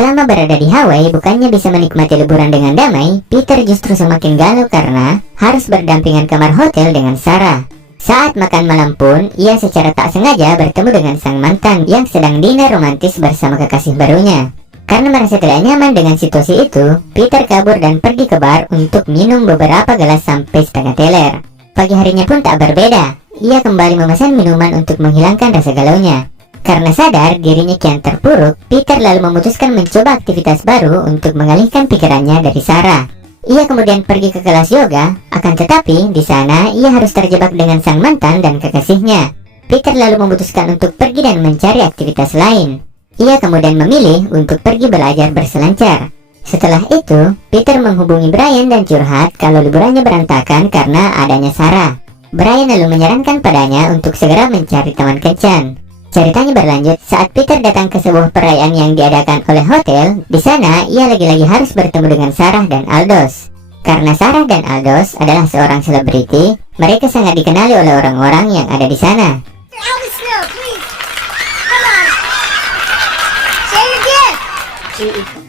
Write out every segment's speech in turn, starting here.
Selama berada di Hawaii, bukannya bisa menikmati liburan dengan damai, Peter justru semakin galau karena harus berdampingan kamar hotel dengan Sarah. Saat makan malam pun, ia secara tak sengaja bertemu dengan sang mantan yang sedang dinner romantis bersama kekasih barunya. Karena merasa tidak nyaman dengan situasi itu, Peter kabur dan pergi ke bar untuk minum beberapa gelas sampai setengah teler. Pagi harinya pun tak berbeda, ia kembali memesan minuman untuk menghilangkan rasa galaunya. Karena sadar dirinya kian terpuruk, Peter lalu memutuskan mencoba aktivitas baru untuk mengalihkan pikirannya dari Sarah. Ia kemudian pergi ke kelas yoga, akan tetapi di sana ia harus terjebak dengan sang mantan dan kekasihnya. Peter lalu memutuskan untuk pergi dan mencari aktivitas lain. Ia kemudian memilih untuk pergi belajar berselancar. Setelah itu, Peter menghubungi Brian dan curhat kalau liburannya berantakan karena adanya Sarah. Brian lalu menyarankan padanya untuk segera mencari teman kencan. Ceritanya berlanjut saat Peter datang ke sebuah perayaan yang diadakan oleh hotel. Di sana, ia lagi-lagi harus bertemu dengan Sarah dan Aldous. Karena Sarah dan Aldous adalah seorang selebriti, mereka sangat dikenali oleh orang-orang yang ada di sana.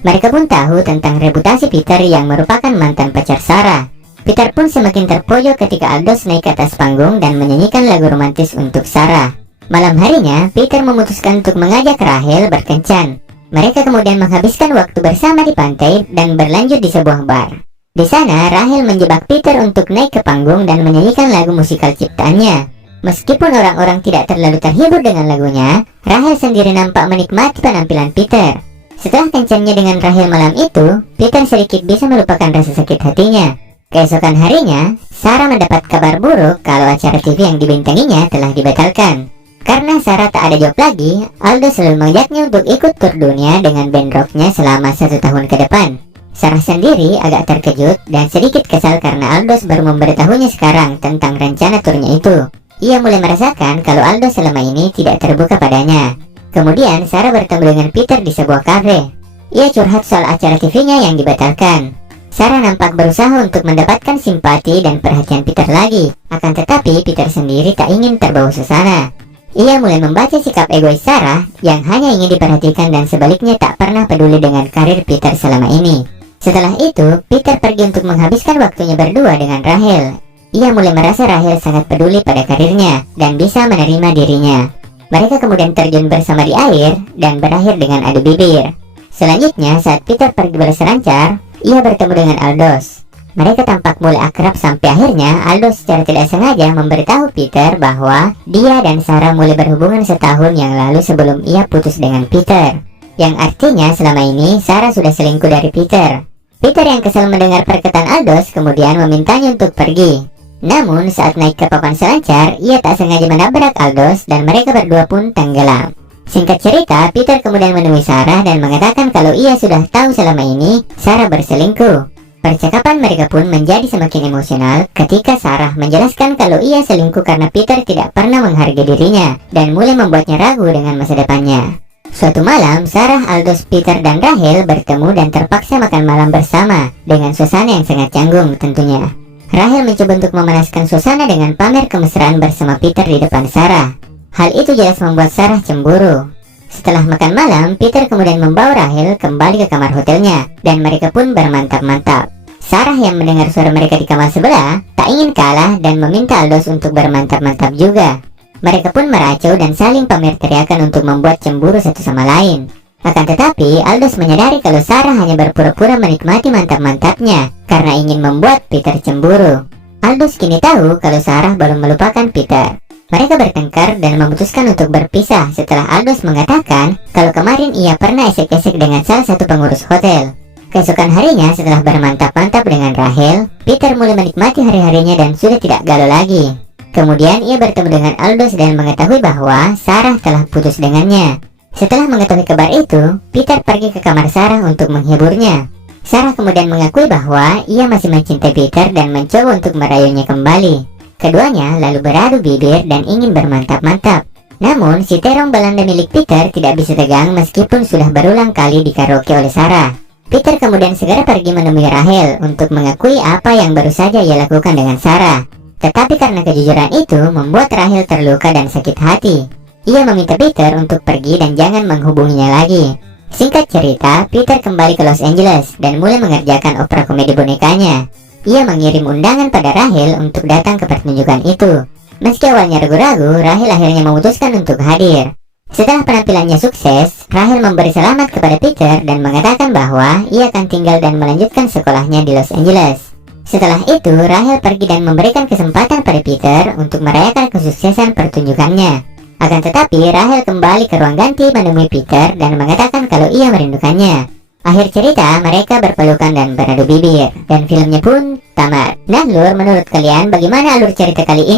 Mereka pun tahu tentang reputasi Peter yang merupakan mantan pacar Sarah. Peter pun semakin terpojok ketika Aldous naik ke atas panggung dan menyanyikan lagu romantis untuk Sarah. Malam harinya, Peter memutuskan untuk mengajak Rahel berkencan. Mereka kemudian menghabiskan waktu bersama di pantai dan berlanjut di sebuah bar. Di sana, Rahel menjebak Peter untuk naik ke panggung dan menyanyikan lagu musikal ciptaannya. Meskipun orang-orang tidak terlalu terhibur dengan lagunya, Rahel sendiri nampak menikmati penampilan Peter. Setelah kencannya dengan Rahel malam itu, Peter sedikit bisa melupakan rasa sakit hatinya. Keesokan harinya, Sarah mendapat kabar buruk kalau acara TV yang dibintanginya telah dibatalkan. Karena Sarah tak ada job lagi, Aldous selalu mengajaknya untuk ikut tur dunia dengan band rocknya selama 1 tahun ke depan. Sarah sendiri agak terkejut dan sedikit kesal karena Aldous baru memberitahunya sekarang tentang rencana turnya itu. Ia mulai merasakan kalau Aldous selama ini tidak terbuka padanya. Kemudian Sarah bertemu dengan Peter di sebuah kafe. Ia curhat soal acara TV-nya yang dibatalkan. Sarah nampak berusaha untuk mendapatkan simpati dan perhatian Peter lagi. Akan tetapi Peter sendiri tak ingin terbawa suasana. Ia mulai membaca sikap egois Sarah yang hanya ingin diperhatikan dan sebaliknya tak pernah peduli dengan karir Peter selama ini. Setelah itu, Peter pergi untuk menghabiskan waktunya berdua dengan Rahel. Ia mulai merasa Rahel sangat peduli pada karirnya dan bisa menerima dirinya. Mereka kemudian terjun bersama di air dan berakhir dengan adu bibir. Selanjutnya, saat Peter pergi berselancar, ia bertemu dengan Aldous. Mereka tampak mulai akrab sampai akhirnya Aldous secara tidak sengaja memberitahu Peter bahwa dia dan Sarah mulai berhubungan setahun yang lalu sebelum ia putus dengan Peter. Yang artinya selama ini Sarah sudah selingkuh dari Peter. Peter yang kesal mendengar perkataan Aldous kemudian memintanya untuk pergi. Namun saat naik ke papan selancar, ia tak sengaja menabrak Aldous dan mereka berdua pun tenggelam. Singkat cerita, Peter kemudian menemui Sarah dan mengatakan kalau ia sudah tahu selama ini Sarah berselingkuh. Percakapan mereka pun menjadi semakin emosional ketika Sarah menjelaskan kalau ia selingkuh karena Peter tidak pernah menghargai dirinya dan mulai membuatnya ragu dengan masa depannya. Suatu malam, Sarah, Aldous, Peter, dan Rahel bertemu dan terpaksa makan malam bersama dengan suasana yang sangat canggung tentunya. Rahel mencoba untuk memanaskan suasana dengan pamer kemesraan bersama Peter di depan Sarah. Hal itu jelas membuat Sarah cemburu. Setelah makan malam, Peter kemudian membawa Rahel kembali ke kamar hotelnya dan mereka pun bermantap-mantap. Sarah yang mendengar suara mereka di kamar sebelah tak ingin kalah dan meminta Aldous untuk bermantap-mantap juga. Mereka pun meracau dan saling pamer teriakan untuk membuat cemburu satu sama lain. Akan tetapi, Aldous menyadari kalau Sarah hanya berpura-pura menikmati mantap-mantapnya karena ingin membuat Peter cemburu. Aldous kini tahu kalau Sarah belum melupakan Peter. Mereka bertengkar dan memutuskan untuk berpisah setelah Aldous mengatakan kalau kemarin ia pernah esek-esek dengan salah satu pengurus hotel. Keesokan harinya setelah bermantap-mantap dengan Rahel, Peter mulai menikmati hari-harinya dan sudah tidak galau lagi. Kemudian ia bertemu dengan Aldous dan mengetahui bahwa Sarah telah putus dengannya. Setelah mengetahui kabar itu, Peter pergi ke kamar Sarah untuk menghiburnya. Sarah kemudian mengakui bahwa ia masih mencintai Peter dan mencoba untuk merayunya kembali. Keduanya lalu beradu bibir dan ingin bermantap-mantap. Namun, si terong Belanda milik Peter tidak bisa tegang meskipun sudah berulang kali dikaraoke oleh Sarah. Peter kemudian segera pergi menemui Rahel untuk mengakui apa yang baru saja ia lakukan dengan Sarah. Tetapi karena kejujuran itu membuat Rahel terluka dan sakit hati. Ia meminta Peter untuk pergi dan jangan menghubunginya lagi. Singkat cerita, Peter kembali ke Los Angeles dan mulai mengerjakan opera komedi bonekanya. Ia mengirim undangan pada Rahel untuk datang ke pertunjukan itu. Meski awalnya ragu-ragu, Rahel akhirnya memutuskan untuk hadir. Setelah penampilannya sukses, Rahel memberi selamat kepada Peter dan mengatakan bahwa ia akan tinggal dan melanjutkan sekolahnya di Los Angeles. Setelah itu, Rahel pergi dan memberikan kesempatan pada Peter untuk merayakan kesuksesan pertunjukannya. Akan tetapi, Rahel kembali ke ruang ganti menemui Peter dan mengatakan kalau ia merindukannya. Akhir cerita, mereka berpelukan dan beradu bibir, dan filmnya pun tamat. Nah lur, menurut kalian bagaimana alur cerita kali ini?